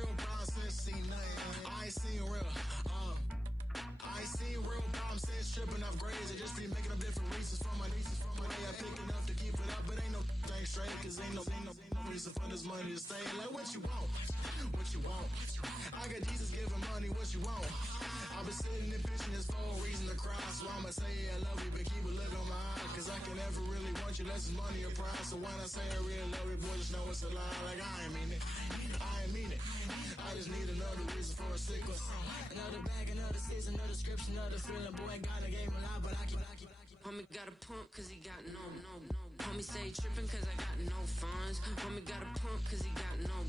real problems since seen nothing. I ain't seen real, I ain't seen real problems since tripping off grades. I just be making up different reasons for my way I picking up to keep it up, but ain't no thing straight, cause ain't no reason for this money to stay. Like what you want, what you want. I got Jesus giving money, what you want. I've been sitting and pitching this for a reason to cry, so I'ma say I love you, but keep a look on my eye, cause I can never really want you less than money or pride. So when I say I really love you, boy, just know it's a lie. Like I ain't mean it, I ain't mean it. I just need another reason for a sickle. Another bag, another season, another description, another feeling. Boy, God, I gave him a lot, but I keep. Homie got a pump cause he got no. Homie stay trippin' cause I got no funds. Homie got a pump cause he got no.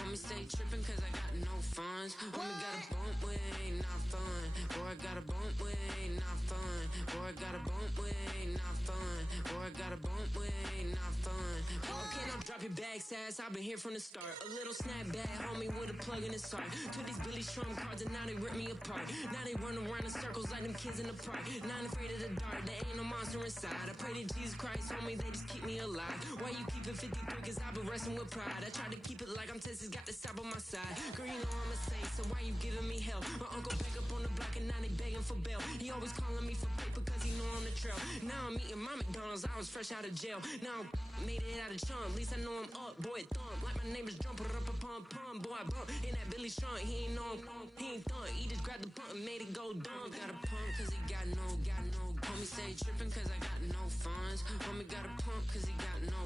Homie stay trippin' cause I got no funds. Homie got a bump with ain't not fun. Boy, I got a bump with ain't not fun. Boy, I got a bump with ain't not fun. Boy, I got a bump with ain't not fun. Okay, now drop your bag, sass. I've been here from the start. A little snapback, homie, with a plug in his heart. Took these Billy Strum cards and now they rip me apart. Now they run around in circles like them kids in the park. Not afraid of the dark, there ain't no monster inside. I pray to Jesus Christ, homie, they just keep me alive. Why you keep it 53? Cause I've been wrestling with pride. I try to keep it like I'm Texas, got the stop on my side. Girl, you know I'm a saint, so why you giving me hell? My uncle back up on the block and now they begging for bail. He always calling me for paper cause he know I'm the trail. Now I'm eating my McDonald's, I was fresh out of jail. Now I made it out of chunk, at least I know I'm up. Boy, thump, like my neighbors jump, pum. Boy, I bump in that Billy Strong, he ain't know him, he ain't thump. He just grabbed the pump and made it go dumb. Got a pump cause he got no. Homie stay trippin' cause I got no funds. Homie got a pump cause he got no.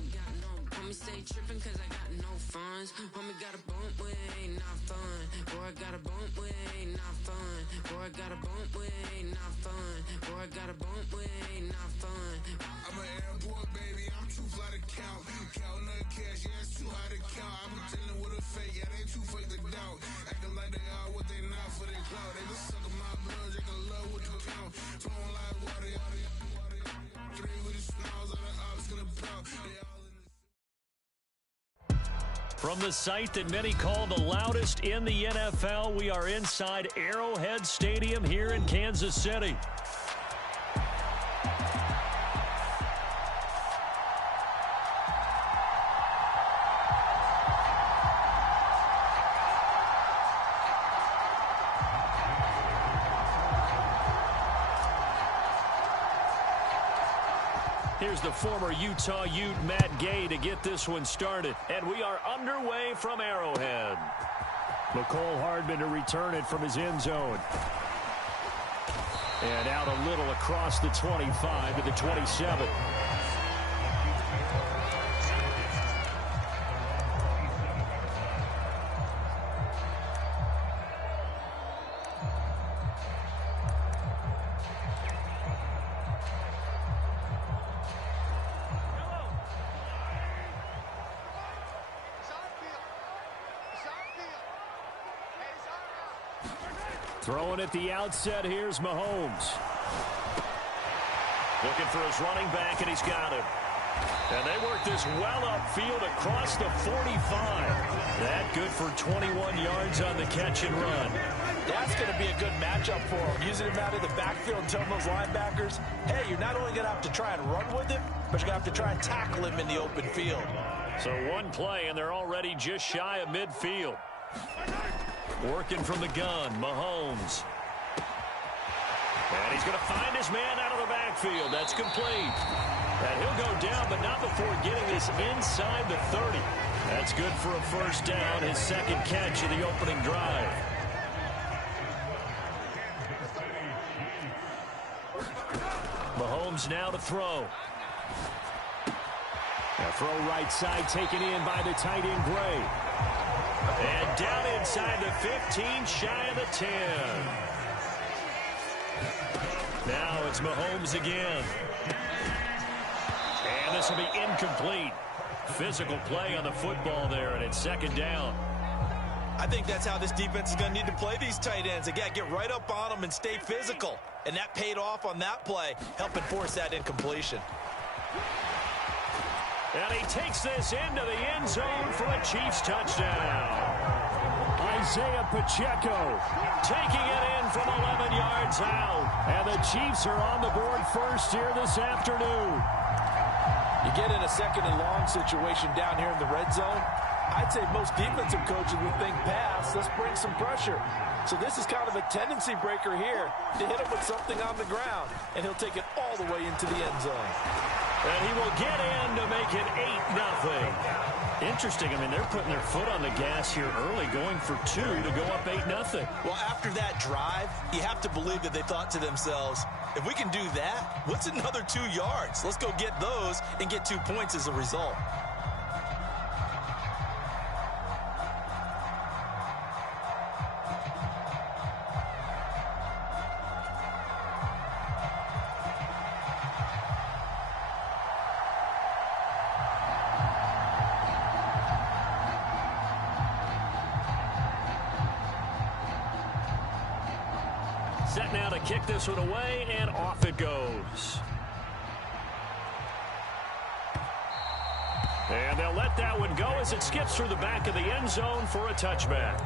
Homie stay trippin' cause I got no funds. Homie got a bump with ain't not fun. Boy, I got a bump with ain't not fun. Boy, I got a bump with ain't not fun. Boy, I got a bump with ain't not fun. I'm an airport baby, I'm too fly to count. Counting the cash, yeah, it's too high to count. I'm dealing with a fake, yeah, they too fake to doubt. Acting like they are what they not for their clout. They been sucking my blood, drinking love with the count. Flowing like water, three with the smiles on the ops gonna pout. From the site that many call the loudest in the NFL, we are inside Arrowhead Stadium here in Kansas City. Here's the former Utah Ute Matt Gay to get this one started. And we are underway from Arrowhead. McCole Hardman to return it from his end zone. And out a little across the 25 to the 27. Throwing at the outset, here's Mahomes. Looking for his running back, and he's got him. And they work this well upfield across the 45. That good for 21 yards on the catch and run. That's going to be a good matchup for him. Using him out of the backfield and telling those linebackers, hey, you're not only going to have to try and run with him, but you're going to have to try and tackle him in the open field. So one play, and they're already just shy of midfield. Working from the gun, Mahomes. And he's going to find his man out of the backfield. That's complete. And he'll go down, but not before getting this inside the 30. That's good for a first down, his second catch of the opening drive. Mahomes now to throw. A throw right side taken in by the tight end Gray. And down inside the 15, shy of the 10. Now it's Mahomes again. And this will be incomplete. Physical play on the football there, and it's second down. I think that's how this defense is going to need to play these tight ends. Again, get right up on them and stay physical. And that paid off on that play, helping force that incompletion. And he takes this into the end zone for a Chiefs touchdown. Isaiah Pacheco taking it in from 11 yards out. And the Chiefs are on the board first here this afternoon. You get in a second and long situation down here in the red zone, I'd say most defensive coaches would think pass, let's bring some pressure. So this is kind of a tendency breaker here to hit him with something on the ground, and he'll take it all the way into the end zone. And he will get in to make it 8-0. Interesting. I mean, they're putting their foot on the gas here early, going for 2 to go up 8-0. Well, after that drive, you have to believe that they thought to themselves, if we can do that, what's another 2 yards? Let's go get those and get 2 points as a result. Set now to kick this one away, and off it goes. And they'll let that one go as it skips through the back of the end zone for a touchback.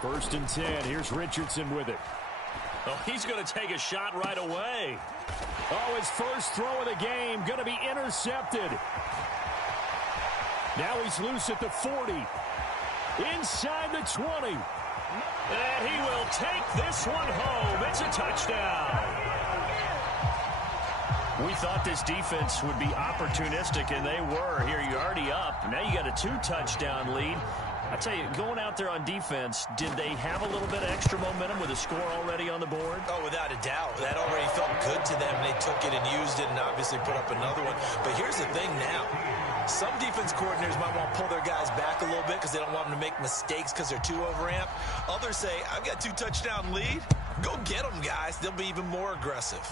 First and 10. Here's Richardson with it. Oh, he's going to take a shot right away. Oh, his first throw of the game going to be intercepted. Now he's loose at the 40. Inside the 20. And he will take this one home. It's a touchdown. We thought this defense would be opportunistic, and they were. Here, you're already up. Now you got a 2-touchdown lead. I tell you, going out there on defense, did they have a little bit of extra momentum with a score already on the board? Oh, without a doubt. That already felt good to them. They took it and used it and obviously put up another one. But here's the thing now. Some defense coordinators might want to pull their guys back a little bit because they don't want them to make mistakes because they're too overamped. Others say, I've got 2-touchdown lead. Go get them, guys. They'll be even more aggressive.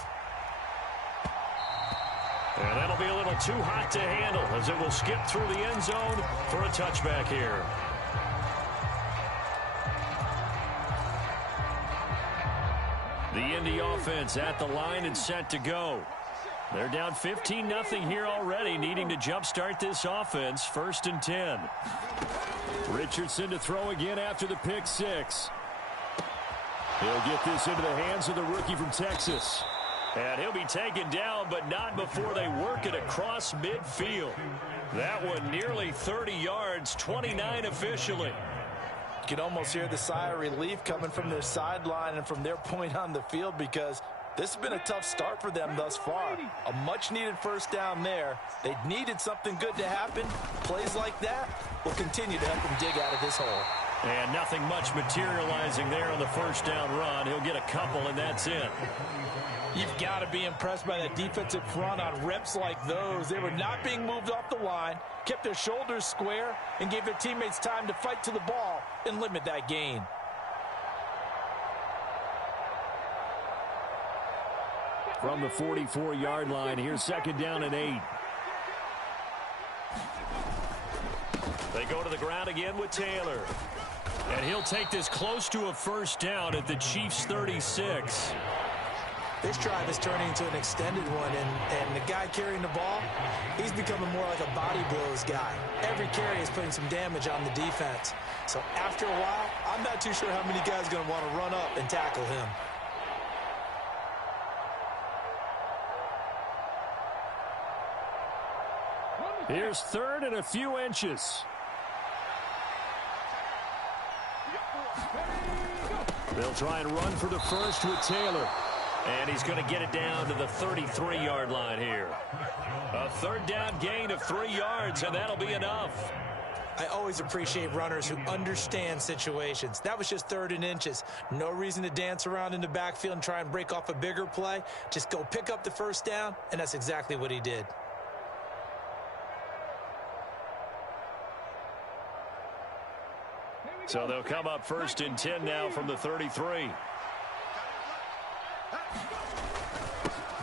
And that'll be a little too hot to handle as it will skip through the end zone for a touchback here. The Indy offense at the line and set to go. They're down 15-0 here already, needing to jumpstart this offense. First and 10. Richardson to throw again after the pick 6. He'll get this into the hands of the rookie from Texas. And he'll be taken down, but not before they work it across midfield. That one nearly 30 yards, 29 officially. You can almost hear the sigh of relief coming from their sideline and from their point on the field because this has been a tough start for them thus far. A much-needed first down there. They needed something good to happen. Plays like that will continue to help them dig out of this hole. And nothing much materializing there on the first down run. He'll get a couple, and that's it. You've got to be impressed by that defensive front on reps like those. They were not being moved off the line, kept their shoulders square, and gave their teammates time to fight to the ball and limit that gain. From the 44-yard line, here's second down and 8. They go to the ground again with Taylor. And he'll take this close to a first down at the Chiefs' 36. This drive is turning into an extended one, and the guy carrying the ball, he's becoming more like a body blows guy. Every carry is putting some damage on the defense. So after a while, I'm not too sure how many guys are going to want to run up and tackle him. Here's third and a few inches. They'll try and run for the first with Taylor. And he's going to get it down to the 33-yard line here. A third down gain of 3 yards, and that'll be enough. I always appreciate runners who understand situations. That was just 3rd and inches. No reason to dance around in the backfield and try and break off a bigger play. Just go pick up the first down, and that's exactly what he did. So they'll come up 1st and 10 now from the 33.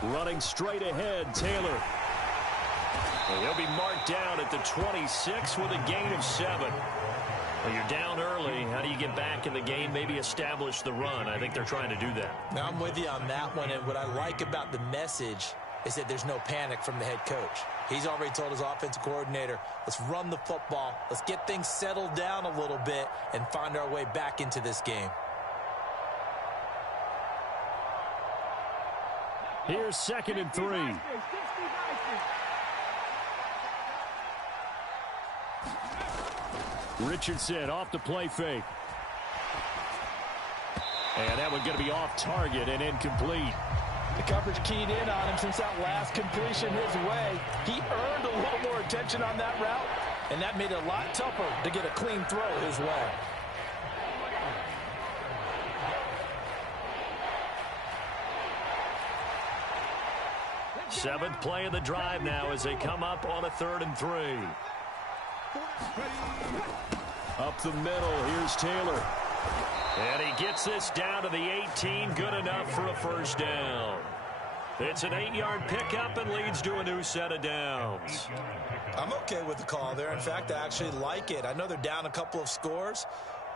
Running straight ahead, Taylor. And he'll be marked down at the 26 with a gain of 7. Well, you're down early. How do you get back in the game, maybe establish the run? I think they're trying to do that. Now, I'm with you on that one, and what I like about the message is that there's no panic from the head coach. He's already told his offensive coordinator, let's run the football, let's get things settled down a little bit and find our way back into this game. Here's 2nd and 3. Richardson off the play fake. And that one going to be off target and incomplete. The coverage keyed in on him since that last completion his way. He earned a little more attention on that route, and that made it a lot tougher to get a clean throw his way. Seventh play of the drive now as they come up on a 3rd and 3. Up the middle, here's Taylor. And he gets this down to the 18, good enough for a 1st down. It's an 8-yard pickup and leads to a new set of downs. I'm okay with the call there. In fact, I actually like it. I know they're down a couple of scores,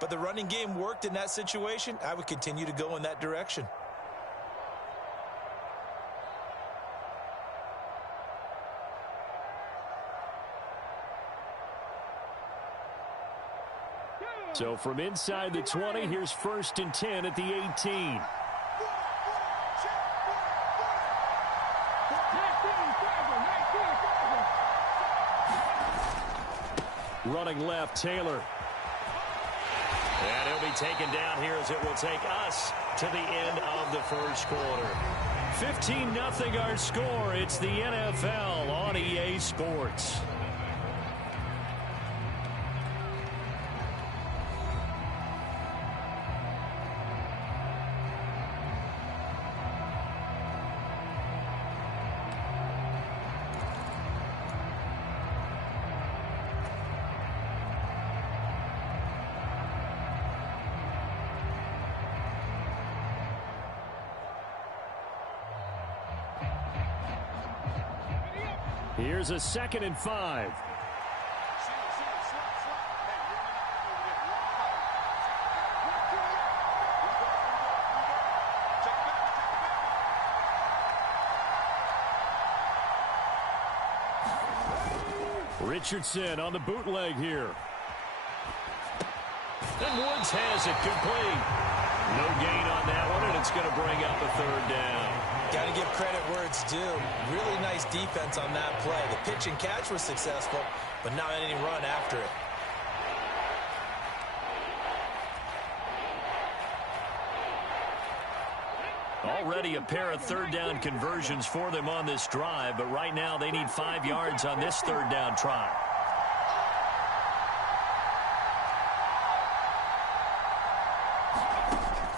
but the running game worked in that situation. I would continue to go in that direction. So from inside the 20, here's 1st and 10 at the 18. Running left, Taylor. And he'll be taken down here as it will take us to the end of the 1st quarter. 15-0 our score. It's the NFL on EA Sports. Here's a 2nd and 5. Richardson on the bootleg here. And Woods has it complete. No gain on that one, and it's going to bring up a 3rd down. Got to give credit where it's due. Really nice defense on that play. The pitch and catch was successful, but not any run after it. Already a pair of 3rd down conversions for them on this drive, but right now they need 5 yards on this 3rd down try.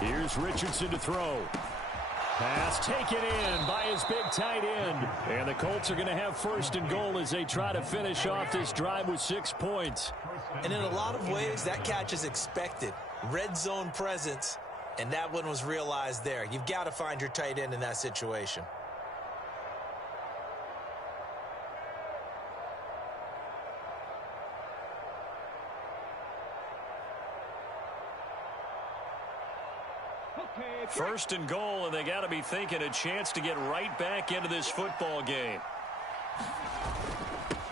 Here's Richardson to throw. Pass taken in by his big tight end. And the Colts are going to have 1st and goal as they try to finish off this drive with 6 points. And in a lot of ways, that catch is expected. Red zone presence, and that one was realized there. You've got to find your tight end in that situation. First and goal, and they got to be thinking a chance to get right back into this football game.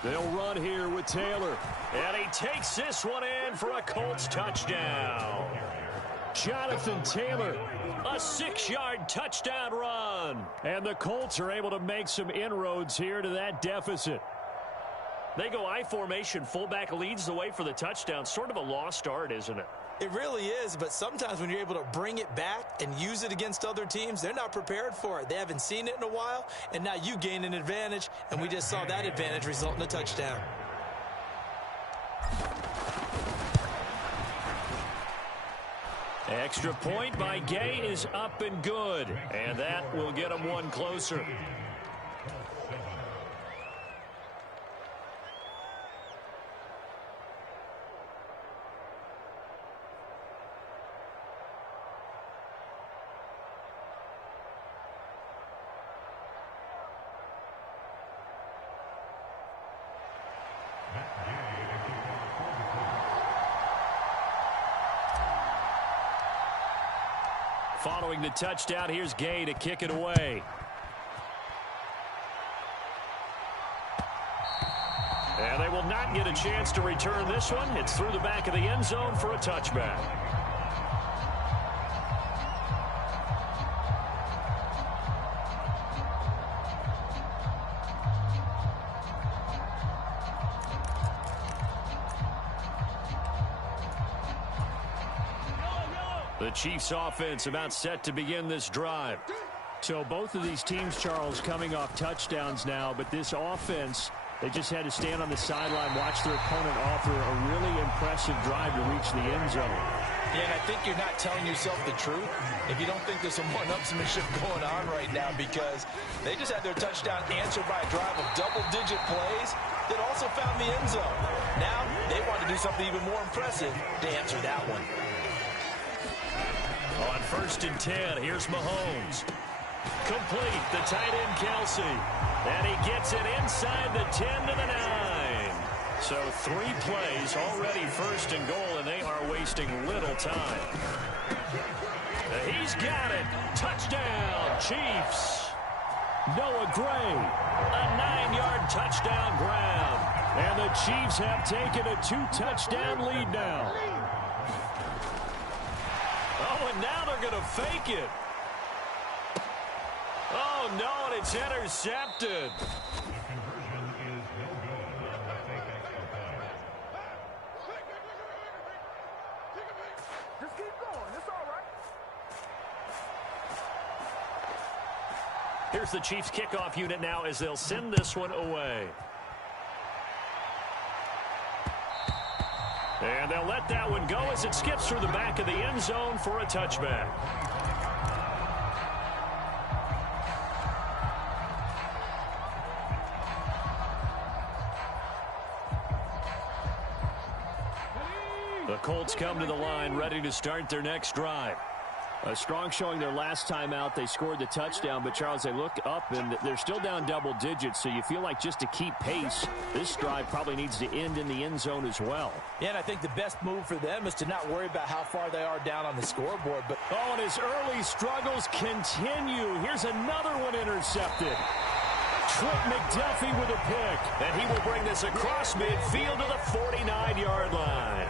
They'll run here with Taylor. And he takes this one in for a Colts touchdown. Jonathan Taylor, a 6-yard touchdown run. And the Colts are able to make some inroads here to that deficit. They go I formation. Fullback leads the way for the touchdown. Sort of a lost art, isn't it? It really is, but sometimes when you're able to bring it back and use it against other teams, they're not prepared for it. They haven't seen it in a while, and now you gain an advantage, and we just saw that advantage result in a touchdown. Extra point by Gay is up and good, and that will get them one closer. Following the touchdown, here's Gay to kick it away. And they will not get a chance to return this one. It's through the back of the end zone for a touchback. The Chiefs offense about set to begin this drive. So both of these teams, Charles, coming off touchdowns now, but this offense, they just had to stand on the sideline, watch their opponent offer a really impressive drive to reach the end zone. Yeah, and I think you're not telling yourself the truth if you don't think there's some one-upsmanship going on right now, because they just had their touchdown answered by a drive of double-digit plays that also found the end zone. Now they want to do something even more impressive to answer that one. On 1st and 10, here's Mahomes. Complete, the tight end Kelsey. And he gets it inside the 10 to the 9. So 3 plays already 1st and goal, and they are wasting little time. He's got it. Touchdown, Chiefs. Noah Gray, A 9-yard touchdown grab. and the Chiefs have taken a 2-touchdown lead now. Oh, and now they're going to fake it. Oh, no, and it's intercepted. Just keep going. It's all right. Here's the Chiefs kickoff unit now as they'll send this one away. And they'll let that one go as it skips through the back of the end zone for a touchback. The Colts come to the line, ready to start their next drive. A strong showing their last time out. They scored the touchdown, but, Charles, they look up, and they're still down double digits, so you feel like just to keep pace, this drive probably needs to end in the end zone as well. Yeah, and I think the best move for them is to not worry about how far they are down on the scoreboard. But oh, and his early struggles continue. Here's another one intercepted. Trent McDuffie with a pick. And he will bring this across midfield to the 49-yard line.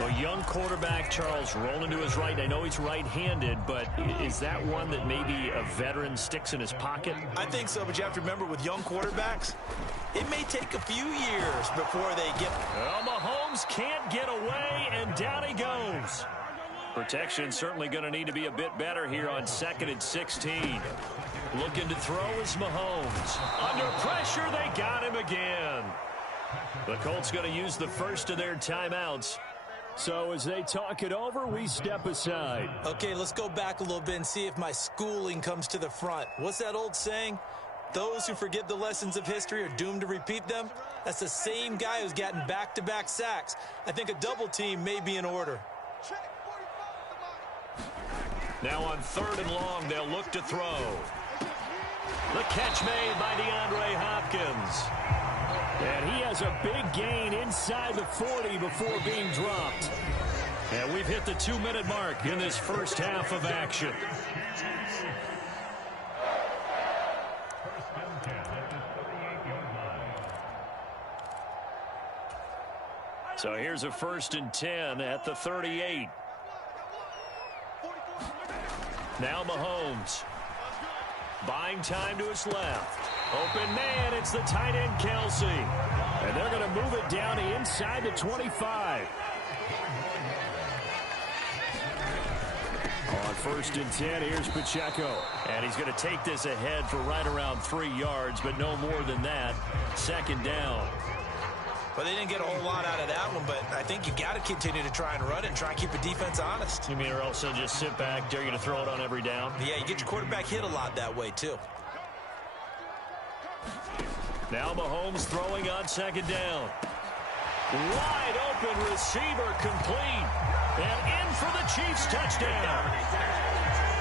A young quarterback, Charles, rolling to his right. I know he's right-handed, but is that one that maybe a veteran sticks in his pocket? I think so, but you have to remember with young quarterbacks, it may take a few years before they get... Well, Mahomes can't get away, and down he goes. Protection certainly going to need to be a bit better here on 2nd and 16. Looking to throw is Mahomes. Under pressure, they got him again. The Colts going to use the first of their timeouts. So as they talk it over, we step aside. Okay, let's go back a little bit and see if my schooling comes to the front. What's that old saying? Those who forget the lessons of history are doomed to repeat them. That's the same guy who's gotten back-to-back sacks. I think a double team may be in order. Now on 3rd and long, they'll look to throw. The catch made by DeAndre Hopkins. And he has a big gain inside the 40 before being dropped. And we've hit the 2-minute mark in this first half of action. So here's a 1st and 10 at the 38. Now Mahomes. Buying time to his left. Open man, it's the tight end Kelsey. And they're going to move it down to inside the 25. On 1st and 10, here's Pacheco. And he's going to take this ahead for right around 3 yards, but no more than that. 2nd down. Well, they didn't get a whole lot out of that one, but I think you got to continue to try and run it and try and keep the defense honest. You mean or else they'll just sit back, dare you to throw it on every down? Yeah, you get your quarterback hit a lot that way, too. Now Mahomes throwing on 2nd down. Wide open receiver complete. And in for the Chiefs touchdown.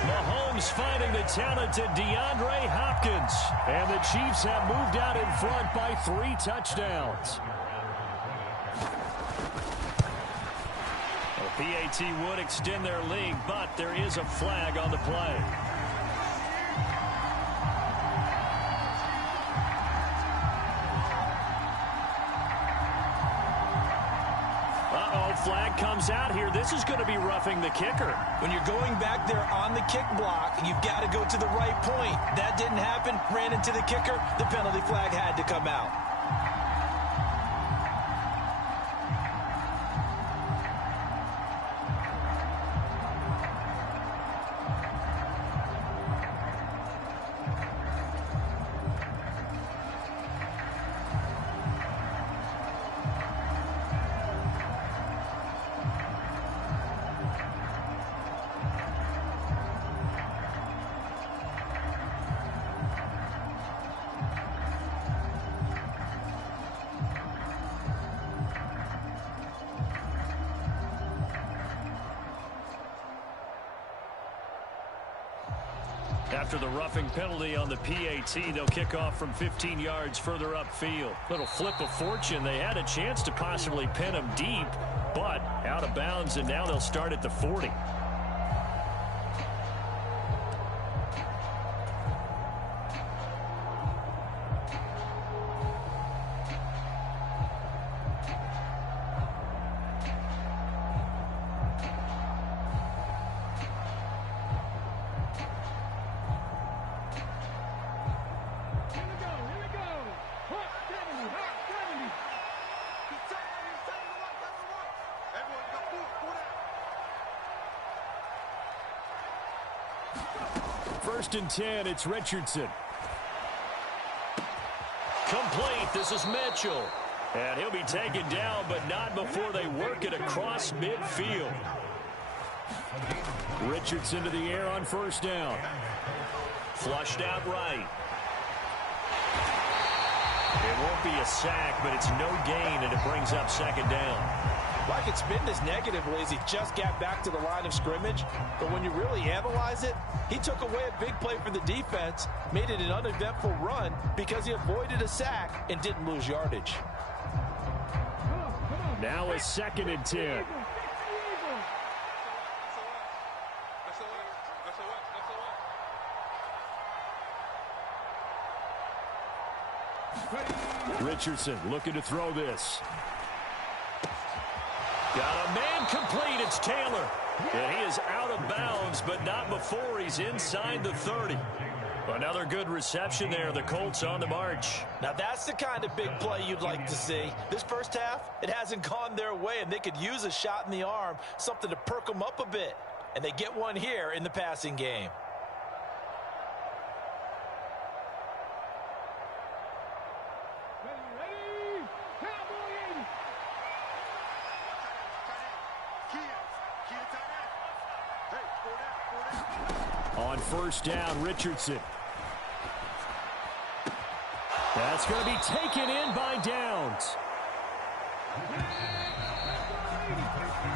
Mahomes finding the talented DeAndre Hopkins. And the Chiefs have moved out in front by 3 touchdowns. PAT would extend their lead, but there is a flag on the play. Flag comes out here. This is going to be roughing the kicker. When you're going back there on the kick block, you've got to go to the right point. That didn't happen. Ran into the kicker. The penalty flag had to come out. After the roughing penalty on the PAT, they'll kick off from 15 yards further upfield. Little flip of fortune. They had a chance to possibly pin him deep, but out of bounds, and now they'll start at the 40. First and 10, it's Richardson. Complete. This is Mitchell. And he'll be taken down, but not before they work it across midfield. Richardson to the air on first down. Flushed out right. It won't be a sack, but it's no gain, and it brings up second down. Like it's been this negatively as he just got back to the line of scrimmage. But when you really analyze it, he took away a big play for the defense, made it an uneventful run because he avoided a sack and didn't lose yardage. Now a second and 10. Richardson looking to throw this. Got a man complete. It's Taylor. And he is out of bounds, but not before he's inside the 30. Another good reception there. The Colts on the march. Now that's the kind of big play you'd like to see. This first half, it hasn't gone their way, and they could use a shot in the arm, something to perk them up a bit. And they get one here in the passing game. On first down, Richardson. That's going to be taken in by Downs.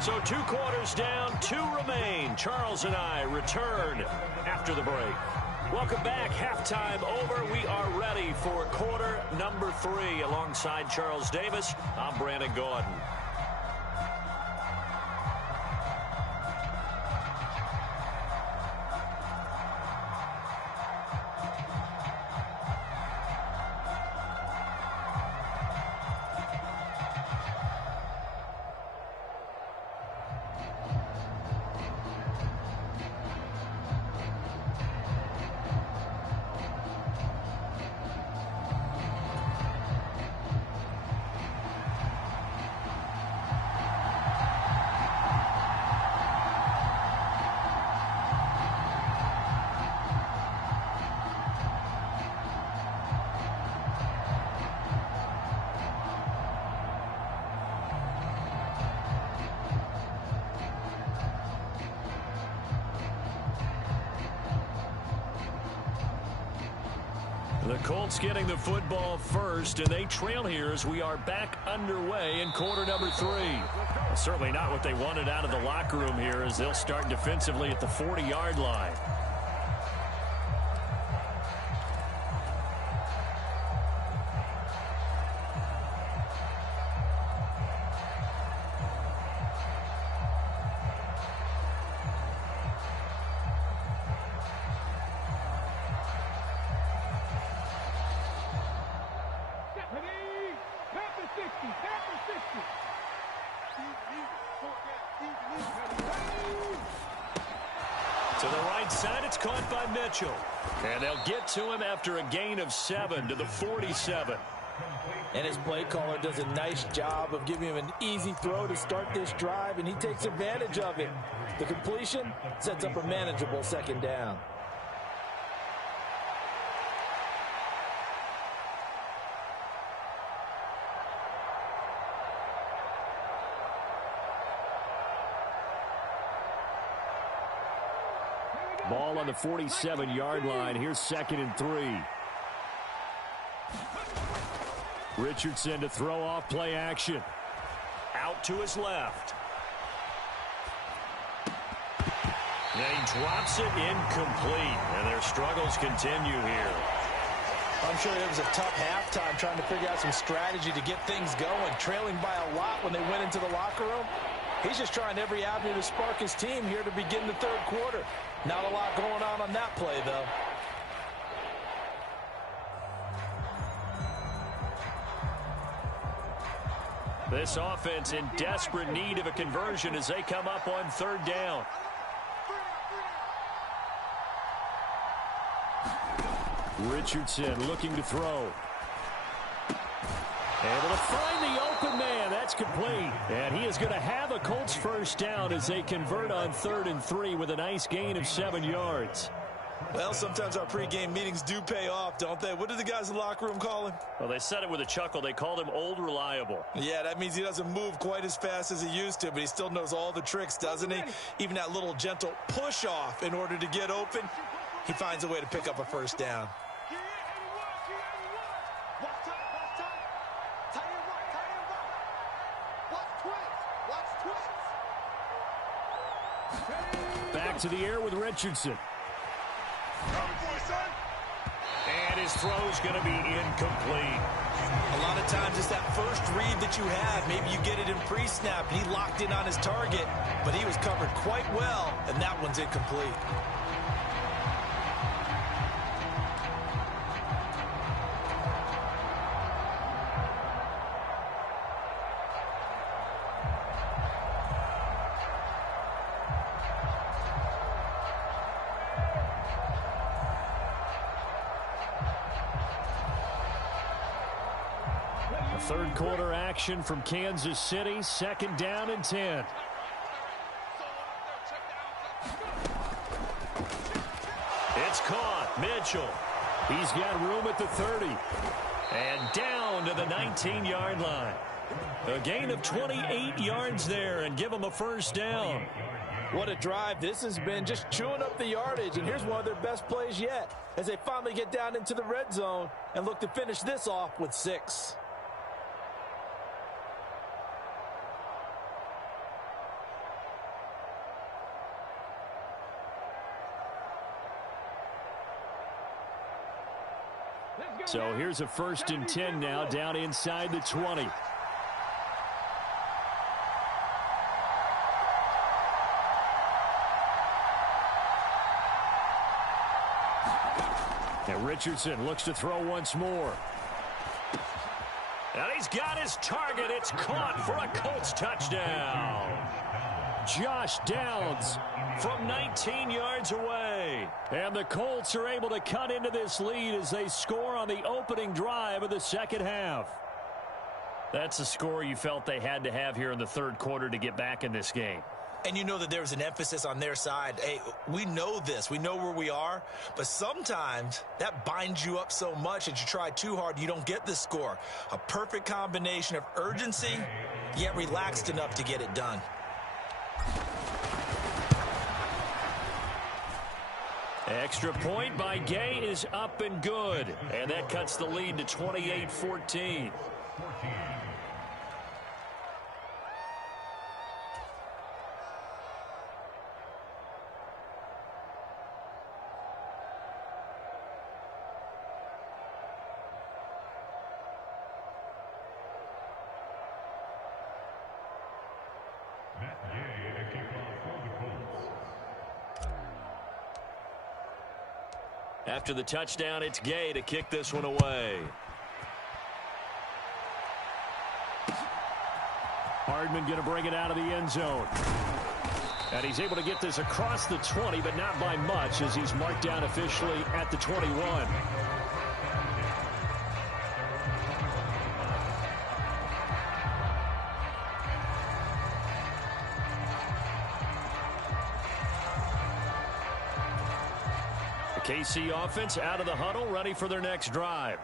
So 2 quarters down, 2 remain. Charles and I return after the break. Welcome back. Halftime over. We are ready for quarter number 3. Alongside Charles Davis, I'm Brandon Gordon. The Colts getting the football first, and they trail here as we are back underway in quarter number 3. Well, certainly not what they wanted out of the locker room here as they'll start defensively at the 40-yard line. To the right side, it's caught by Mitchell. And they'll get to him after a gain of 7 to the 47. And his play caller does a nice job of giving him an easy throw to start this drive, and he takes advantage of it. The completion sets up a manageable second down. Ball on the 47-yard line. Here's 2nd and 3. Richardson to throw off play action. Out to his left. And he drops it incomplete. And their struggles continue here. I'm sure it was a tough halftime trying to figure out some strategy to get things going, trailing by a lot when they went into the locker room. He's just trying every avenue to spark his team here to begin the third quarter. Not a lot going on that play, though. This offense in desperate need of a conversion as they come up on 3rd down. Richardson looking to throw. Able to find the open man. That's complete. And he is going to have a Colts first down as they convert on 3rd and 3 with a nice gain of 7 yards. Well, sometimes our pregame meetings do pay off, don't they? What did the guys in the locker room call him? Well, they said it with a chuckle. They called him Old Reliable. Yeah, that means he doesn't move quite as fast as he used to, but he still knows all the tricks, doesn't he? Even that little gentle push-off in order to get open, he finds a way to pick up a first down. Back to the air with Richardson. And his throw's going to be incomplete. A lot of times it's that first read that you have. Maybe you get it in pre-snap, and he locked in on his target, but he was covered quite well, and that one's incomplete. Third quarter action from Kansas City. 2nd down and 10. It's caught. Mitchell. He's got room at the 30. And down to the 19-yard line. A gain of 28 yards there and give them a first down. What a drive this has been, just chewing up the yardage. And here's one of their best plays yet as they finally get down into the red zone and look to finish this off with 6. So here's a 1st and 10 now down inside the 20. And Richardson looks to throw once more. And he's got his target. It's caught for a Colts touchdown. Josh Downs from 19 yards away. And the Colts are able to cut into this lead as they score on the opening drive of the second half. That's a score you felt they had to have here in the third quarter to get back in this game. And you know that there was an emphasis on their side. Hey, we know this. We know where we are. But sometimes that binds you up so much that you try too hard, you don't get the score. A perfect combination of urgency, yet relaxed enough to get it done. Extra point by Gay is up and good. And that cuts the lead to 28-14. After the touchdown, it's Gay to kick this one away. Hardman going to bring it out of the end zone. And he's able to get this across the 20, but not by much, as he's marked down officially at the 21. KC offense out of the huddle, ready for their next drive.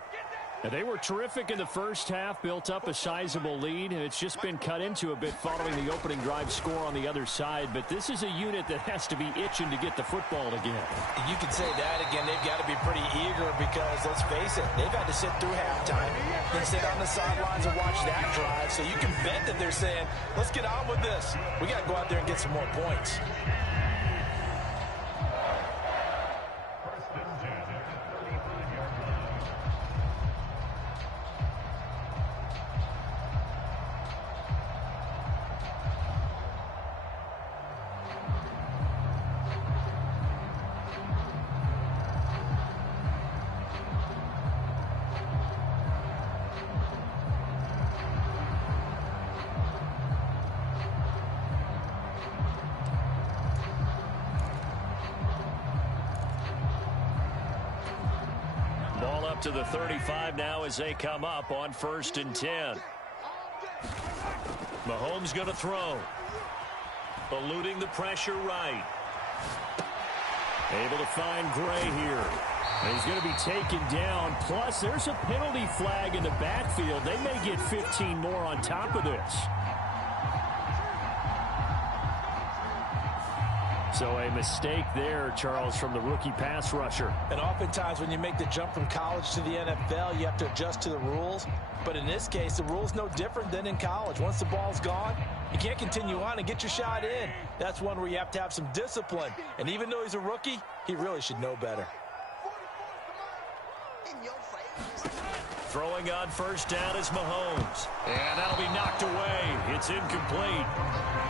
And they were terrific in the first half, built up a sizable lead, and it's just been cut into a bit following the opening drive score on the other side. But this is a unit that has to be itching to get the football again. You can say that again. They've got to be pretty eager because, let's face it, they've had to sit through halftime, then sit on the sidelines and watch that drive. So you can bet that they're saying, let's get on with this. We got to go out there and get some more points. To the 35 now as they come up on 1st and 10. Mahomes going to throw. Eluding the pressure right. Able to find Gray here. And he's going to be taken down. Plus, there's a penalty flag in the backfield. They may get 15 more on top of this. So a mistake there, Charles, from the rookie pass rusher. And oftentimes when you make the jump from college to the NFL, you have to adjust to the rules. But in this case, the rule's no different than in college. Once the ball's gone, you can't continue on and get your shot in. That's one where you have to have some discipline. And even though he's a rookie, he really should know better. Throwing on 1st down is Mahomes. And that'll be knocked away. It's incomplete.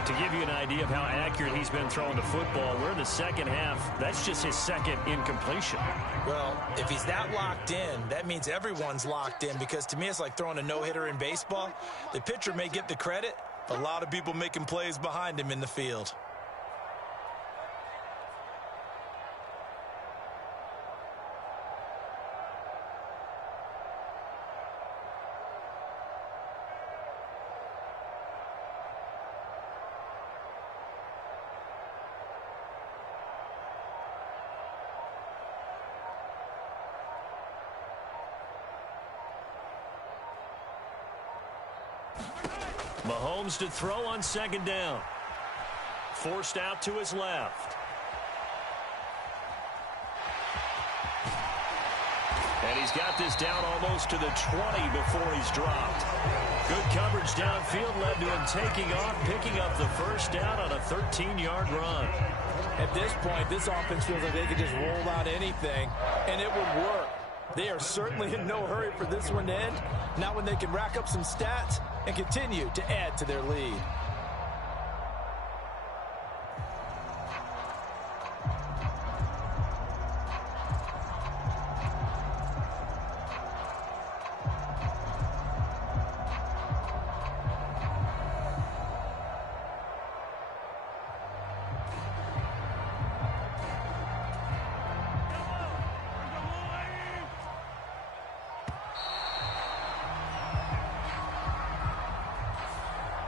To give you an idea of how accurate he's been throwing the football, we're in the second half. That's just his second incompletion. Well, if he's that locked in, that means everyone's locked in, because to me it's like throwing a no-hitter in baseball. The pitcher may get the credit, but a lot of people making plays behind him in the field. Mahomes to throw on 2nd down. Forced out to his left. And he's got this down almost to the 20 before he's dropped. Good coverage downfield led to him taking off, picking up the 1st down on a 13-yard run. At this point, this offense feels like they could just roll out anything, and it would work. They are certainly in no hurry for this one to end. Not when they can rack up some stats and continue to add to their lead.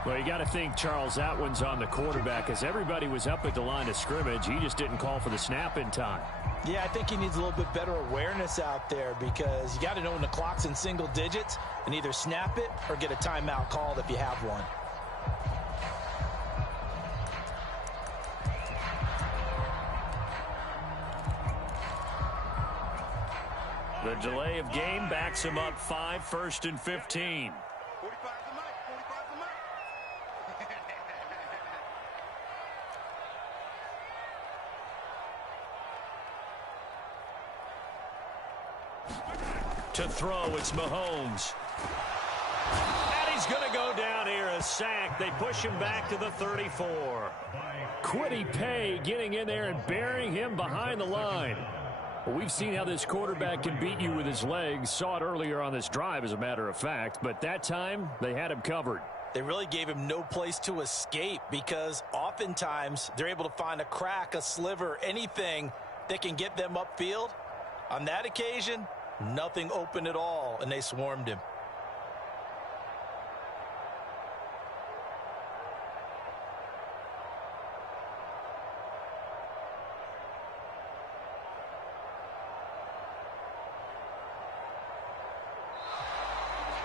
Well, you got to think, Charles, that one's on the quarterback, as everybody was up at the line of scrimmage. He just didn't call for the snap in time. Yeah, I think he needs a little bit better awareness out there, because you got to know when the clock's in single digits and either snap it or get a timeout called if you have one. The delay of game backs him up 5, 1st and 15. To throw, it's Mahomes. And he's going to go down here, a sack. They push him back to the 34. Quiddy Pay getting in there and burying him behind the line. Well, we've seen how this quarterback can beat you with his legs. Saw it earlier on this drive, as a matter of fact. But that time, they had him covered. They really gave him no place to escape because oftentimes they're able to find a crack, a sliver, anything that can get them upfield. On that occasion, nothing open at all, and they swarmed him.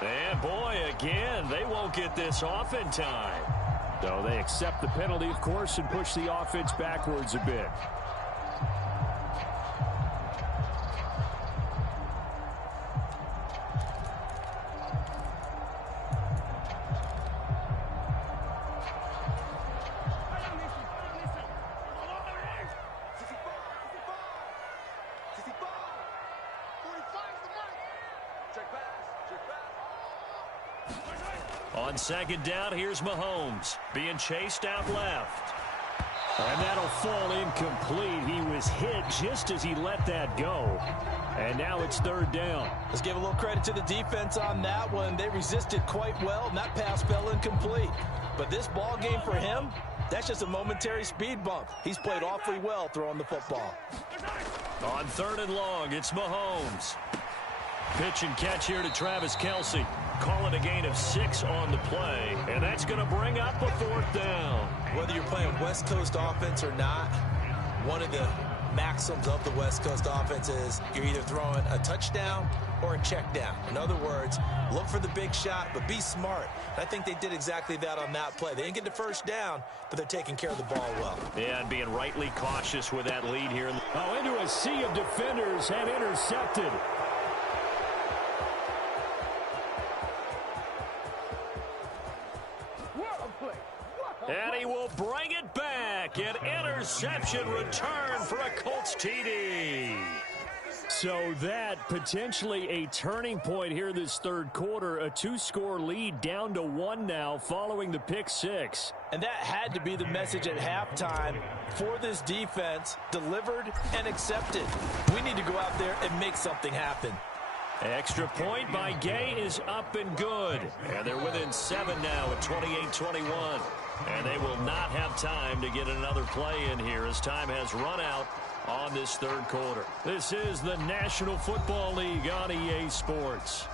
And boy, again, they won't get this off in time. So they accept the penalty, of course, and push the offense backwards a bit. On second down, here's Mahomes being chased out left. And that'll fall incomplete. He was hit just as he let that go. And now it's third down. Let's give a little credit to the defense on that one. They resisted quite well, and that pass fell incomplete. But this ball game for him, that's just a momentary speed bump. He's played awfully well throwing the football. On third and long, it's Mahomes. Pitch and catch here to Travis Kelce. Call it a gain of 6 on the play, and that's going to bring up a fourth down. Whether you're playing West Coast offense or not, one of the maxims of the West Coast offense is you're either throwing a touchdown or a check down. In other words, look for the big shot, but be smart. And I think they did exactly that on that play. They didn't get the first down, but they're taking care of the ball well. Yeah, and being rightly cautious with that lead here. Oh, into a sea of defenders and intercepted. And he will bring it back. An interception return for a Colts TD. So that potentially a turning point here this third quarter. A 2-score lead down to 1 now following the pick 6. And that had to be the message at halftime for this defense. Delivered and accepted. We need to go out there and make something happen. Extra point by Gay is up and good. And they're within 7 now at 28-21. And they will not have time to get another play in here as time has run out on this third quarter. This is the National Football League on EA Sports.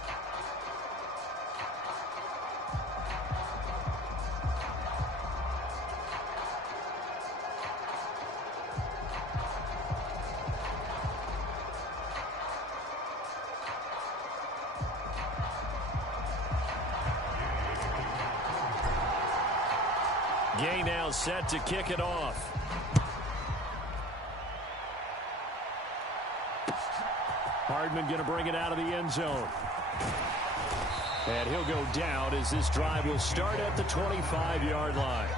Gay now set to kick it off. Hardman going to bring it out of the end zone. And he'll go down as this drive will start at the 25-yard line.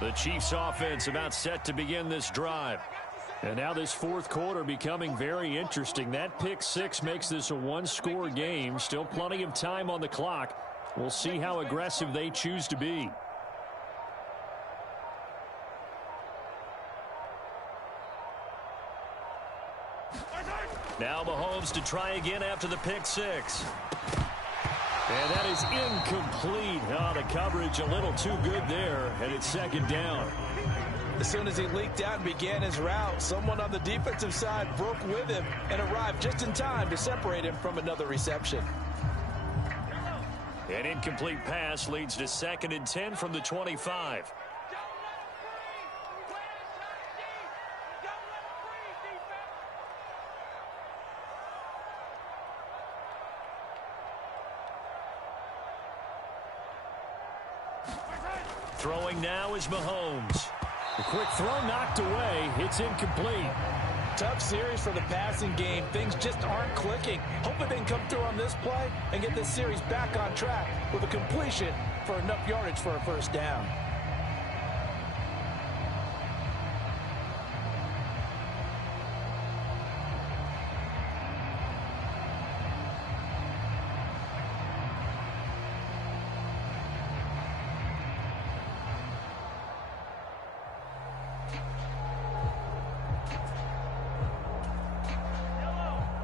The Chiefs offense about set to begin this drive. And now this fourth quarter becoming very interesting. That pick 6 makes this a 1-score game. Still plenty of time on the clock. We'll see how aggressive they choose to be. Now Mahomes to try again after the pick 6. And that is incomplete. Oh, the coverage a little too good there, and it's second down. As soon as he leaked out and began his route, someone on the defensive side broke with him and arrived just in time to separate him from another reception. An incomplete pass leads to 2nd and 10 from the 25. Throwing now is Mahomes. A quick throw knocked away. It's incomplete. Tough series for the passing game. Things just aren't clicking. Hoping they can come through on this play and get this series back on track with a completion for enough yardage for a first down.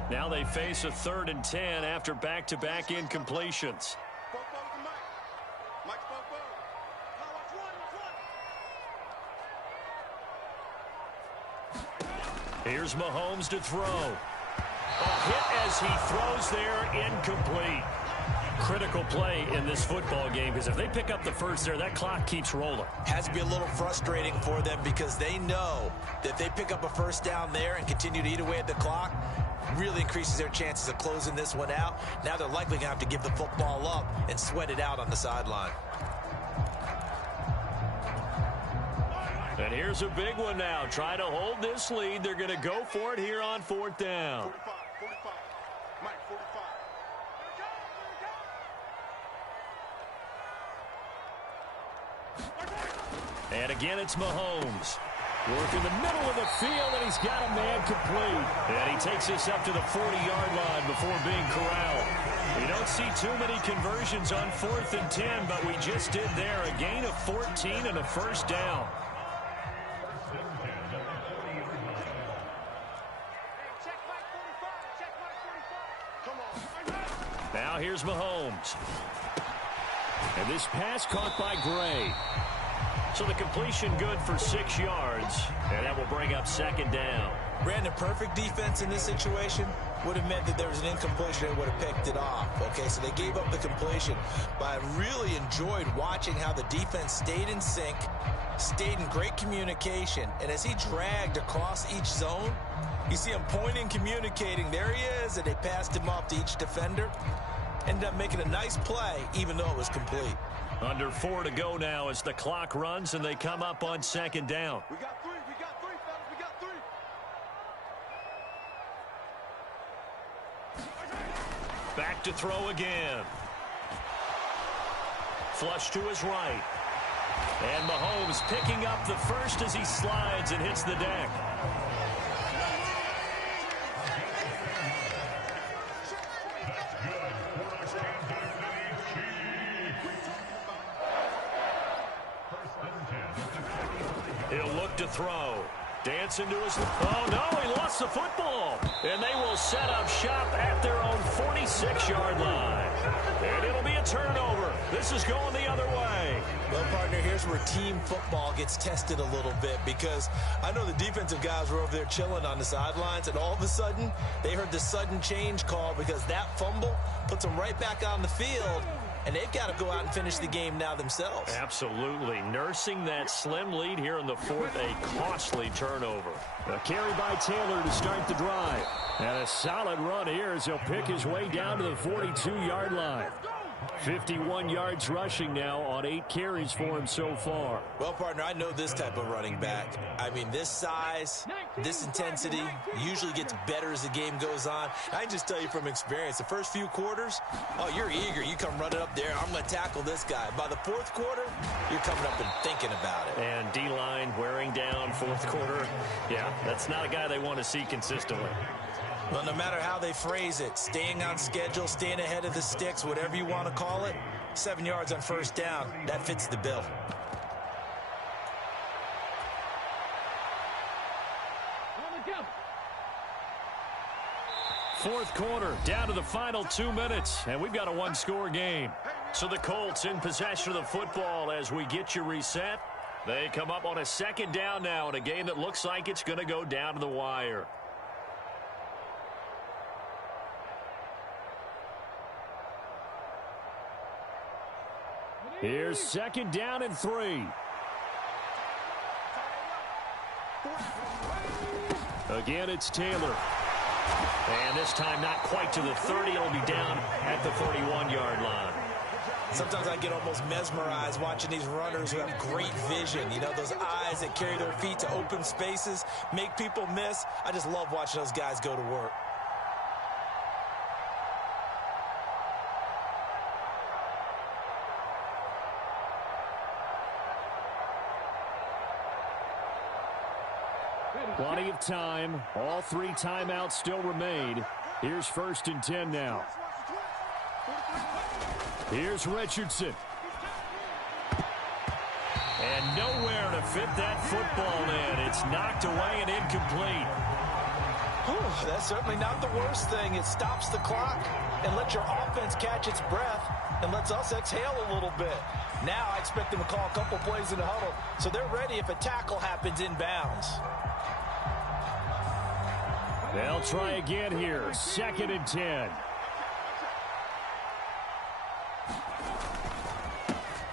Now they face a 3rd and 10 after back-to-back incompletions. Here's Mahomes to throw. A hit as he throws there, incomplete. Critical play in this football game, because if they pick up the first there, that clock keeps rolling. Has to be a little frustrating for them because they know that if they pick up a first down there and continue to eat away at the clock, really increases their chances of closing this one out. Now they're likely going to have to give the football up and sweat it out on the sideline. And here's a big one now. Trying to hold this lead. They're going to go for it here on 4th down. 45. Mike, 45. And again, it's Mahomes. Working the middle of the field, and he's got a man complete. And he takes this up to the 40-yard line before being corralled. We don't see too many conversions on 4th and 10, but we just did there. A gain of 14 and a first down. Now here's Mahomes. And this pass caught by Gray. So the completion good for 6 yards, and that will bring up 2nd down. Brandon, perfect defense in this situation would have meant that there was an incompletion and would have picked it off. Okay, so they gave up the completion, but I really enjoyed watching how the defense stayed in sync, stayed in great communication, and as he dragged across each zone, you see him pointing, communicating. There he is, and they passed him off to each defender. Ended up making a nice play, even though it was complete. Under 4 to go now as the clock runs, and they come up on 2nd down. We got three, fellas. We got 3. Back to throw again. Flush to his right. And Mahomes picking up the first as he slides and hits the deck. He'll look to throw. Dancing to his... Oh, no, he lost the football. And they will set up shop at their own 46-yard line. And it'll be a turnover. This is going the other way. Well, partner, here's where team football gets tested a little bit, because I know the defensive guys were over there chilling on the sidelines, and all of a sudden, they heard the sudden change call because that fumble puts them right back on the field. And they've got to go out and finish the game now themselves. Absolutely. Nursing that slim lead here in the 4th, a costly turnover. A carry by Taylor to start the drive. And a solid run here as he'll pick his way down to the 42-yard line. 51 yards rushing now on 8 carries for him so far. Well, partner, I know this type of running back. I mean, this size, this intensity usually gets better as the game goes on. I can just tell you from experience, the first few quarters, oh, you're eager. You come running up there. I'm going to tackle this guy. By the 4th quarter, you're coming up and thinking about it. And D-line wearing down 4th quarter. Yeah, that's not a guy they want to see consistently. Well, no matter how they phrase it, staying on schedule, staying ahead of the sticks, whatever you want to call it, 7 yards on 1st down, that fits the bill. Fourth quarter, down to the final 2 minutes, and we've got a 1-score game. So the Colts in possession of the football as we get you reset. They come up on a 2nd down now in a game that looks like it's going to go down to the wire. Here's 2nd down and 3. Again, it's Taylor. And this time not quite to the 30. It'll be down at the 31-yard line. Sometimes I get almost mesmerized watching these runners who have great vision. You know, those eyes that carry their feet to open spaces, make people miss. I just love watching those guys go to work. Plenty of time. All 3 timeouts still remain. Here's 1st and 10 now. Here's Richardson. And nowhere to fit that football in. It's knocked away and incomplete. Whew, that's certainly not the worst thing. It stops the clock and lets your offense catch its breath and lets us exhale a little bit. Now I expect them to call a couple plays in the huddle so they're ready if a tackle happens inbounds. They'll try again here. 2nd and 10.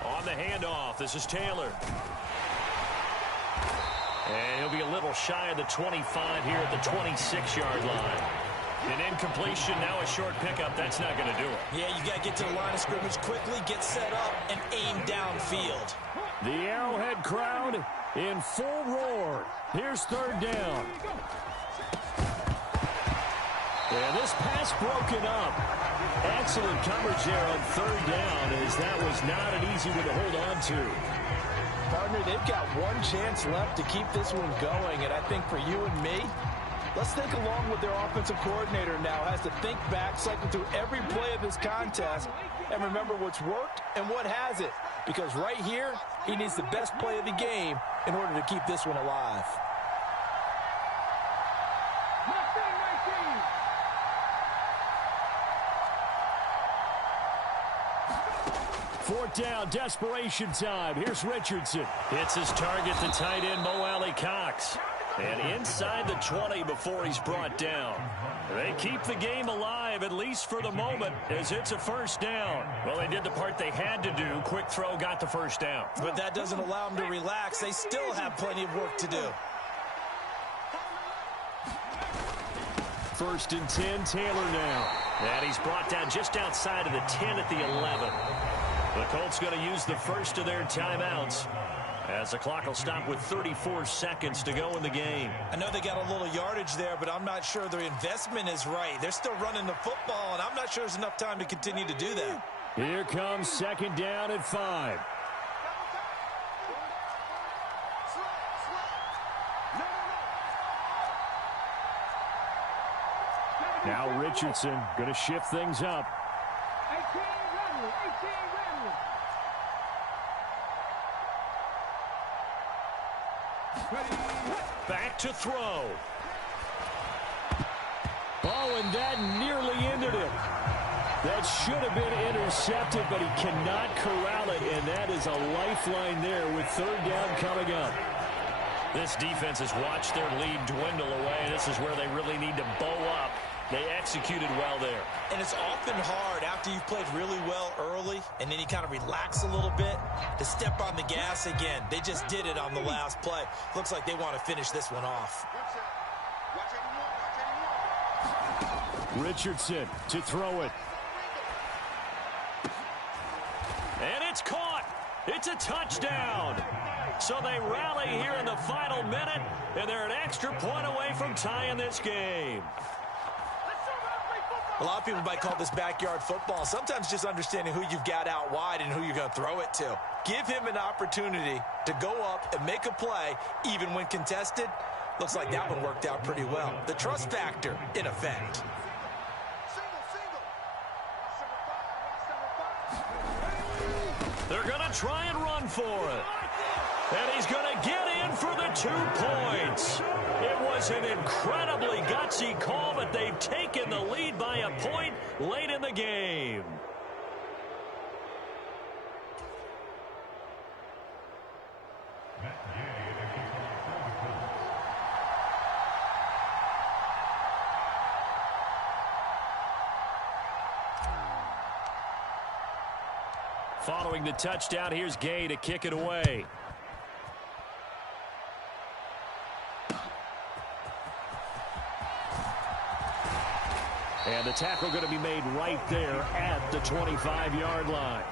On the handoff, this is Taylor. And he'll be a little shy of the 25 here at the 26-yard line. An incompletion, now a short pickup. That's not going to do it. Yeah, you got to get to the line of scrimmage quickly, get set up, and aim downfield. The Arrowhead crowd in full roar. Here's 3rd down. And this pass broken up. Excellent coverage there on 3rd down, as that was not an easy one to hold on to. Partner, they've got one chance left to keep this one going, and I think for you and me, let's think along with their offensive coordinator now. Has to think back, cycle through every play of this contest, and remember what's worked and what hasn't. Because right here, he needs the best play of the game in order to keep this one alive. 4th down, desperation time. Here's Richardson. Hits his target, the tight end, Mo Alley-Cox. And inside the 20 before he's brought down. They keep the game alive, at least for the moment, as it's a 1st down. Well, they did the part they had to do. Quick throw, got the 1st down. But that doesn't allow them to relax. They still have plenty of work to do. 1st and 10, Taylor now. And he's brought down just outside of the 10 at the 11. The Colts going to use the first of their timeouts, as the clock will stop with 34 seconds to go in the game. I know they got a little yardage there, but I'm not sure their investment is right. They're still running the football, and I'm not sure there's enough time to continue to do that. Here comes 2nd down at 5. Now Richardson going to shift things up. Back to throw. Oh, and that nearly ended it. That should have been intercepted, but he cannot corral it, and that is a lifeline there with 3rd down coming up. This defense has watched their lead dwindle away. This is where they really need to bow up. They executed well there. And it's often hard after you've played really well early and then you kind of relax a little bit to step on the gas again. They just did it on the last play. Looks like they want to finish this one off. Richardson to throw it. And it's caught. It's a touchdown. So they rally here in the final minute, and they're an extra point away from tying this game. A lot of people might call this backyard football. Sometimes just understanding who you've got out wide and who you're going to throw it to. Give him an opportunity to go up and make a play, even when contested. Looks like that one worked out pretty well. The trust factor in effect. They're going to try and run for it. And he's going to get in for the 2 points. It was an incredibly gutsy call, but they've taken the lead by a point late in the game. Following the touchdown, here's Gay to kick it away. And the tackle going to be made right there at the 25-yard line.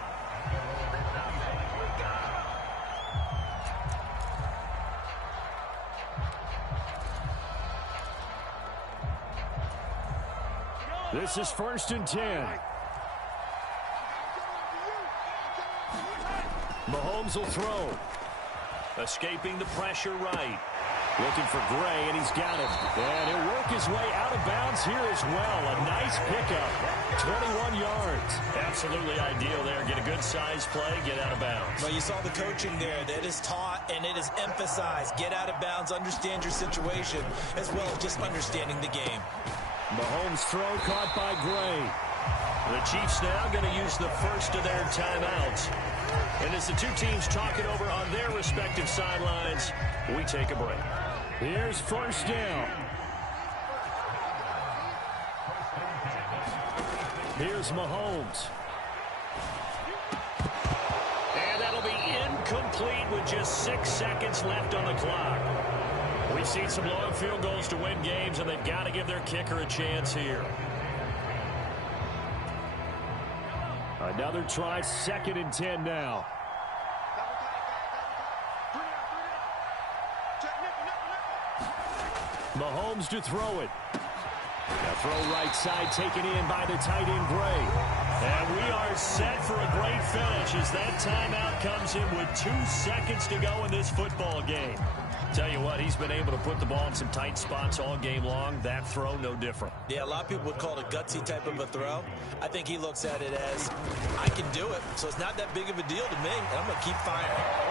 This is 1st and 10. Mahomes will throw. Escaping the pressure right. Looking for Gray, and he's got it. And he'll work his way out of bounds here as well. A nice pickup. 21 yards. Absolutely ideal there. Get a good size play, get out of bounds. Well, you saw the coaching there. That is taught and it is emphasized. Get out of bounds, understand your situation, as well as just understanding the game. Mahomes' throw caught by Gray. The Chiefs now going to use the first of their timeouts. And as the two teams talk it over on their respective sidelines, we take a break. Here's first down. Here's Mahomes. And that'll be incomplete with just 6 seconds left on the clock. We've seen some long field goals to win games, and they've got to give their kicker a chance here. Another try, 2nd and 10 now. Mahomes to throw it. A throw right side taken in by the tight end Gray. And we are set for a great finish as that timeout comes in with 2 seconds to go in this football game. Tell you what, he's been able to put the ball in some tight spots all game long. That throw, no different. Yeah, a lot of people would call it a gutsy type of a throw. I think he looks at it as, I can do it, so it's not that big of a deal to me, and I'm going to keep firing.